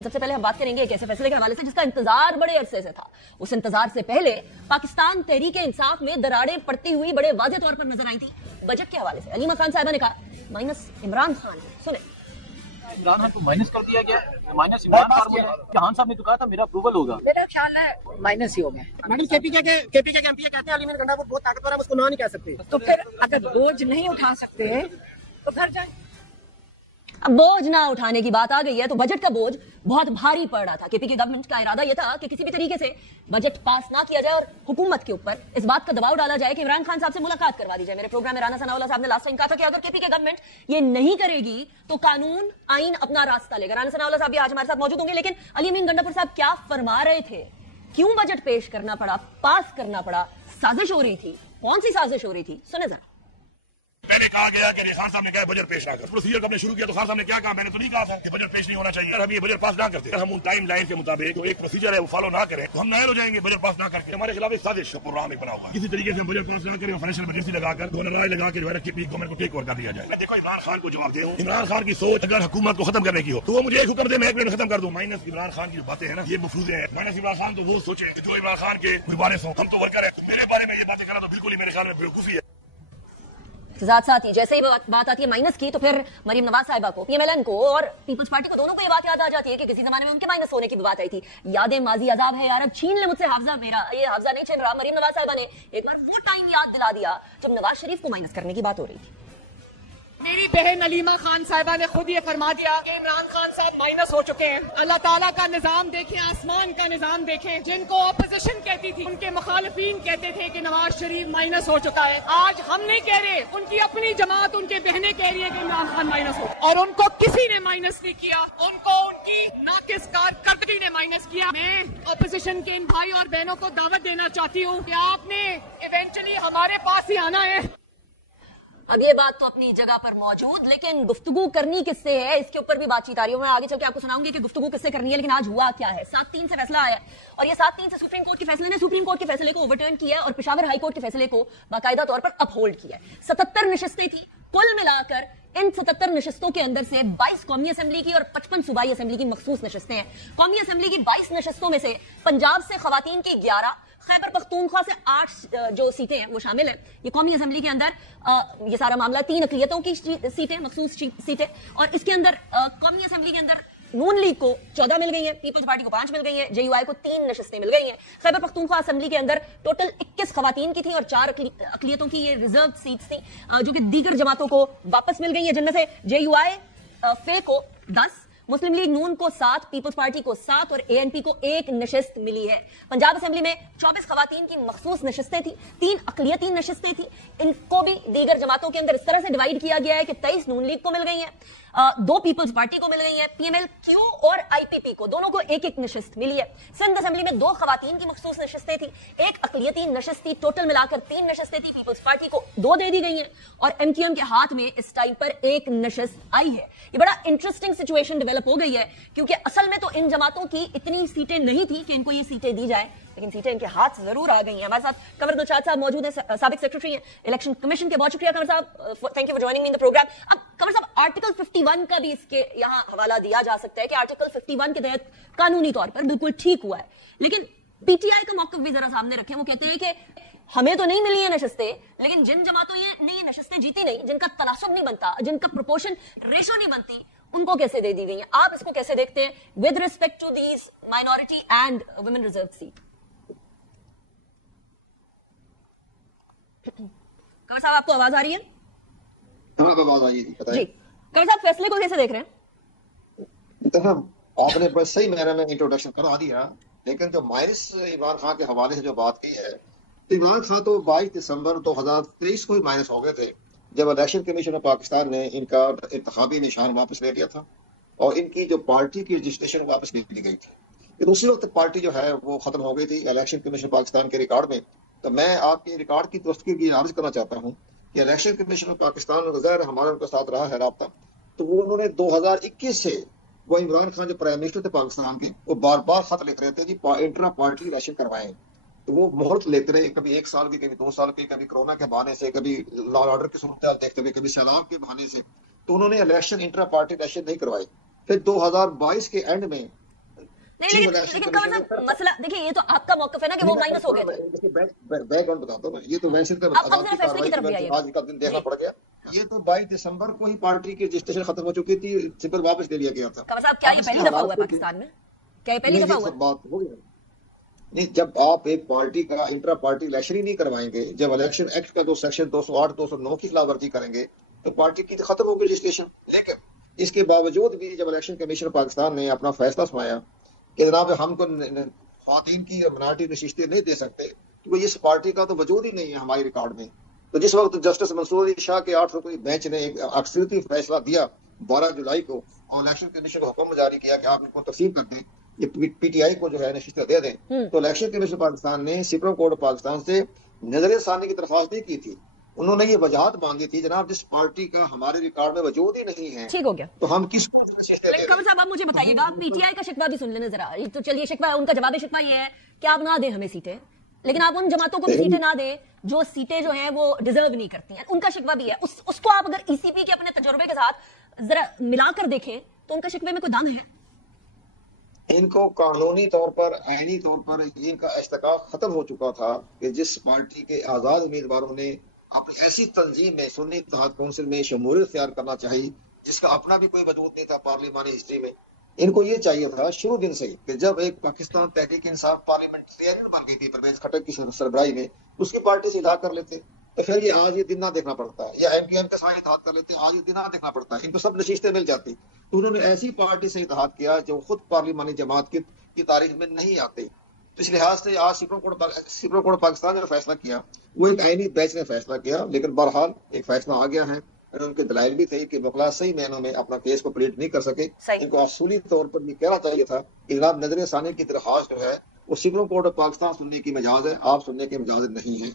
सबसे पहले हम बात करेंगे एक ऐसे फैसले के हवाले से जिसका इंतजार बड़े अरसे से था। उस इंतजार से पहले पाकिस्तान तहरीक इंसाफ में दरारें पड़ती हुई बड़े वाज़ेह तौर पर नजर आई थी। बजट के हवाले से अलीमा खान साहिबा ने कहा माइनस इमरान खान। सुने, इमरान खान को माइनस कर दिया गया, माइनस इमरान खान साहब ने तो कहा था मेरा अप्रूवल होगा, मेरा ख्याल है माइनस ही होगा। मैडम केपीके के एमपी कहते हैं अली मीर गंडापुर बहुत ताकतवर है, उसको ना नहीं कह सकते। तो फिर अगर बोझ नहीं उठा सकते तो घर जाए। अब बोझ ना उठाने की बात आ गई है तो बजट का बोझ बहुत भारी पड़ रहा था। केपी की गवर्नमेंट का इरादा यह था कि किसी भी तरीके से बजट पास ना किया जाए और हुकूमत के ऊपर इस बात का दबाव डाला जाए कि इमरान खान साहब से मुलाकात करवा दी जाए। मेरे प्रोग्राम में राना सनाउल्लाह साहब ने लास्ट टाइम कहा था कि अगर केपी की गवर्नमेंट ये नहीं करेगी तो कानून आइन अपना रास्ता लेगा। राना सनाउल्लाह साहब भी आज हमारे साथ मौजूद होंगे, लेकिन अली अमीन गंडापुर साहब क्या फरमा रहे थे, क्यों बजट पेश करना पड़ा, पास करना पड़ा, साजिश हो रही थी, कौन सी साजिश हो रही थी, सुने जरा। मैंने कहा गया कि खान साहब ने कहा बजट पेश ना कर। प्रोसीजर हमने शुरू किया तो खान साहब ने क्या कहा, मैंने तो नहीं कहा था कि बजट पेश नहीं होना चाहिए। अगर हम ये बजट पास ना करते, हम उन टाइम लाइन के मुताबिक जो एक प्रोसीजर है वो फॉलो ना करें तो हम नायल हो जाएंगे। बजट पास ना करके हमारे खिलाफ एक साजिश प्रोग्राम बना हुआ, किसी तरीके से बजट पास ना करें, फाइनेंशियल इमरजेंसी लगाकर गवर्नर लगा के जो है गवर्नमेंट को टेक ओवर कर दिया जाए। मैं देखो इमरान खान को जवाब दूं, इमरान खान की सोच अगर हुकूमत को खत्म करने की हो तो वो मुझे एक हुक्म दे, मैं एक मिनट खत्म कर दूं। माइनस इमरान खान की बातें है ना, ये मफरूजे है। माइनस इमरान खान तो वो सोचे जो इमरान खान के वारिस हो, हम तो वर्कर है। मेरे बारे में ये बातें करना तो बिल्कुल ही मेरे ख्याल में बेवकूफी है। साथ ही जैसे ही बात आती है माइनस की तो फिर मरीम नवाज साहिबा को, पीएमएलएन को और पीपल्स पार्टी को, दोनों को ये बात याद आ जाती है कि किसी जमाने में उनके माइनस होने की भी बात आई थी। यादें माजी अजाब है यार, अब छीन ले मुझसे हाफजा मेरा, ये हाफजा नहीं छीन रहा। मरीम नवाज साहिबा ने एक बार वो टाइम याद दिला दिया जब नवाज शरीफ को माइनस करने की बात हो रही थी। मेरी बहन अलीमा खान साहिबा ने खुद ये फरमा दिया कि इमरान खान साहब माइनस हो चुके हैं। अल्लाह ताला का निजाम देखें, आसमान का निजाम देखें। जिनको ऑपोजिशन कहती थी, उनके मुखालिफिन कहते थे कि नवाज शरीफ माइनस हो चुका है। आज हम नहीं कह रहे, उनकी अपनी जमात, उनके बहनें कह रही है कि इमरान खान माइनस हो, और उनको किसी ने माइनस नहीं किया, उनको उनकी नाकिस कारकर्दगी ने माइनस किया। मैं ऑपोजिशन के इन भाई और बहनों को दावत देना चाहती हूँ कि आपने इवेंचुअली हमारे पास ही आना है। अब ये बात तो अपनी जगह पर मौजूद, लेकिन गुफ्तगू करनी किससे है, इसके ऊपर भी बातचीत आ रही है। मैं आगे चल के आपको सुनाऊंगी कि गुफ्तगू किससे करनी है, लेकिन आज हुआ क्या है। 7-3 से फैसला आया और ये 7-3 से सुप्रीम कोर्ट के फैसले ने सुप्रीम कोर्ट के फैसले को ओवरटर्न किया और पेशावर हाई कोर्ट के फैसले को बाकायदा तौर पर अपहोल्ड किया। 77 नशिस्तें थी कुल मिलाकर। इन 77 नशिस्तों के अंदर से 22 कौमी असेंबली की और 55 सूबाई असेंबली की मखसूस नशिस्तें हैं। कौमी असेंबली की 22 नशिस्तों में से पंजाब से खवातीन की 11, खैबर पख्तूनख्वा से 8 जो सीटें हैं वो शामिल है। ये कौमी असेंबली के अंदर ये सारा मामला 3 अक़लियतों की सीटें, मखसूस सीटें, और इसके अंदर कौमी असेंबली के अंदर नून लीग को 14 मिल गई है, पीपल्स पार्टी को 5 मिल गई है, जेयूआई को 3 नशिस्तें मिल गई हैं। खैबर पख्तूनख्वा असेंबली के अंदर टोटल 21 खवातीन की थी और 4 अक़लियतों की ये रिजर्व सीट्स थी जो कि दीगर जमातों को वापस मिल गई है, जिनमें से जेयूआई फे को 10, मुस्लिम लीग नून को 7, पीपल्स पार्टी को 7 और एएनपी को 1 नशिस्त मिली है। पंजाब असेंबली में 24 खवातीन की मखसूस नशिस्तें थी, 3 अक़लियती नशिस्तें थी। इनको भी दीगर जमातों के अंदर इस तरह से डिवाइड किया गया है कि 23 नून लीग को मिल गई है, 2 पीपल्स पार्टी को मिल गई है, पीएमएल-क्यू और आईपीपी को दोनों को 1-1 नशिस्त मिली है। सिंध असेंबली में 2 खवातीन की मखसूस नशिस्तें थी, 1 अक़लियती नशिस्त थी, टोटल मिलाकर 3 नशिस्तें थी। पीपल्स पार्टी को 2 दे दी गई हैं और एमक्यूएम के हाथ में इस टाइम पर 1 नशिस्त आई है। ये बड़ा इंटरेस्टिंग सिचुएशन डेवलप हो गई है क्योंकि असल में तो इन जमातों की इतनी सीटें नहीं थी कि इनको ये सीटें दी जाए, लेकिन सीटें इनके हाथ जरूर आ गई हैं। हमारे साथ कमर दिलशाद साहब मौजूद हैं, साबिक सेक्रेटरी हैं इलेक्शन कमीशन के। बहुत शुक्रिया कमर साहब, thank you for joining me in the program. अब कमर साहब, आर्टिकल 51 का भी इसके यहाँ हवाला दिया जा सकता है कि आर्टिकल 51 के तहत कानूनी तौर पर बिल्कुल ठीक हुआ है, लेकिन पीटीआई का मौक़िफ़ भी जरा सामने रखें। वो कहते हैं कि हमें तो नहीं मिली है नशिस्तें, लेकिन जिन जमातों ने नशिस्तें जीती नहीं, जिनका तनासुब नहीं बनता, जिनका प्रोपोर्शन रेशो नहीं बनती, उनको कैसे दे दी गई हैं। आप इसको कैसे देखते हैं with respect to these minority and women reserve seat? Qamar साहब, आपको आवाज आ रही है? आवाज आ रही है जी। कमर साहब, फैसले को कैसे देख रहे हैं? आपने बस सही मैंने में इंट्रोडक्शन करा दिया, लेकिन जो माइनस इमरान खान के हवाले से जो बात की है, इमरान खान तो 22 दिसंबर 2023 को ही माइनस हो गए थे जब इलेक्शन कमीशन ऑफ पाकिस्तान ने इनका इंतखाबी निशान वापस ले लिया था और इनकी जो पार्टी की रजिस्ट्रेशन वापस ले ली गई थी। लेकिन उसी वक्त पार्टी जो है वो खत्म हो गई थी इलेक्शन कमीशन पाकिस्तान के रिकॉर्ड में। तो मैं आपके रिकॉर्ड की दुरुस्ती की अर्ज करना चाहता हूँ कि इलेक्शन कमीशन ऑफ पाकिस्तान ज़ाहिर हमारा उनके साथ रहा है राब्ता, तो वो उन्होंने 2021 से वो इमरान खान जो प्राइम मिनिस्टर थे पाकिस्तान के, वो बार बार खत लिख रहे थे कि इंट्रा पार्टी इलेक्शन करवाएं। तो वो मोहलत लेते रहे, कभी 1 साल की, कभी 2 साल की, कभी कोरोना के बहाने से, कभी लॉ ऑर्डर की सूरत देखते हुए, कभी सैलाब के बहाने से। तो उन्होंने इलेक्शन इंट्रा पार्टी इलेक्शन नहीं करवाई। फिर 2022 के एंड में नहीं, लेकिन कमर साहब मसला देखिए, ये तो आपका मौकफ है ना कि वो माइनस हो गए थे। बैकग्राउंड बताता हूँ मैं, ये तो वैसे तो अब जरा फैसले की तरफ भी आइए। आज का दिन देखना पड़ गया। ये तो 22 दिसंबर को ही पार्टी की रजिस्ट्रेशन खत्म हो चुकी थी, सिंपल वापस ले लिया गया था। कमर साहब क्या ये पहली दफा हुआ है पाकिस्तान में? क्या ये पहली दफा हुआ? बात हो गई नहीं, जब आप एक पार्टी का इंट्रा पार्टी इलेक्शन ही नहीं करवाएंगे, जब इलेक्शन एक्ट का जो सेक्शन 208 209 की खिलाफवर्जी करेंगे तो पार्टी की तो खत्म होगी रजिस्ट्रेशन। लेकिन इसके बावजूद भी जब इलेक्शन कमीशन पाकिस्तान ने अपना फैसला सुनाया कि जनाब हम को ख्वातीन की मिनॉरिटी नशिस्तें नहीं दे सकते, तो इस पार्टी का तो वजूद ही नहीं है हमारे रिकॉर्ड में। तो जिस वक्त जस्टिस मंसूर अली शाह के 8 रुकनी बेंच ने एक अक्सरियती फैसला दिया 12 जुलाई को और इलेक्शन कमीशन को हुक्म जारी किया कि आप इनको तस्लीम कर दें, ये पीटीआई को जो है नशिस्तें दे दें, तो इलेक्शन कमीशन पाकिस्तान ने सुप्रीम कोर्ट ऑफ पाकिस्तान से नजर सानी की दरख्वास्त नहीं की थी। उन्होंने ये वजाहत मांगी थी, जनाब जिस पार्टी का हमारे रिकॉर्ड में वजूद ही नहीं है, ठीक हो गया, तो हम किसको नशिस्तें दे कमर साहब आप मुझे बताइएगा, पीटीआई का शिकवा भी सुन लेना जरा। तो चलिए शिकवा, उनका जवाबी शिकवा ये है कि आप ना दें हमें सीटें, लेकिन आप उन जमातों को भी सीटें ना दें जो सीटें जो हैं वो डिजर्व नहीं करती हैं। उनका शिकवा भी है। उसको आप अगर ईसीपी के अपने तजुर्बे के साथ जरा मिलाकर देखें तो उनका शिकवे में कोई दम है? इनको कानूनी तौर पर, आईनी तौर पर इनका इस्तेकाक खत्म हो चुका था कि जिस पार्टी के आजाद उम्मीदवारों ने अपनी ऐसी तंजीम में सुन्नी इत्तेहाद काउंसिल में शमूलियत इख्तियार करना चाहिए जिसका अपना भी कोई वजूद नहीं था पार्लिमानी हिस्ट्री में, इनको ये चाहिए था शुरू दिन से कि जब एक पाकिस्तान तहरीक इंसाफ पार्लियामेंट्रियन बन गई थी परवेज खट्टक की सरबराही में, उसकी पार्टी से इत्तेहाद कर लेते, तो फिर ये आज ये दिन ना देखना पड़ता है, या एमपीएम के साथ इत्तेहाद कर लेते, आज ये दिन ना देखना पड़ता है, इनको सब नशिस्तें मिल जाती। तो उन्होंने ऐसी पार्टी से इत्तेहाद किया जो खुद पार्लिमानी जमात की तारीख में नहीं आते। तो इस लिहाज से आज सुप्रीम कोर्ट पाकिस्तान ने फैसला किया, वो एक आईनी बेंच ने फैसला किया, लेकिन बहरहाल एक फैसला आ गया है। उनके दलाइल भी थे कि वकला सही महीनों में अपना केस को प्लीड नहीं कर सके। इनको असूली तौर पर ये कहना चाहिए था कि जनाब नजर सानी की दरख्वास्त जो है वो सुप्रीम कोर्ट ऑफ पाकिस्तान सुनने की मजाज है, आप सुनने की मजाज नहीं है।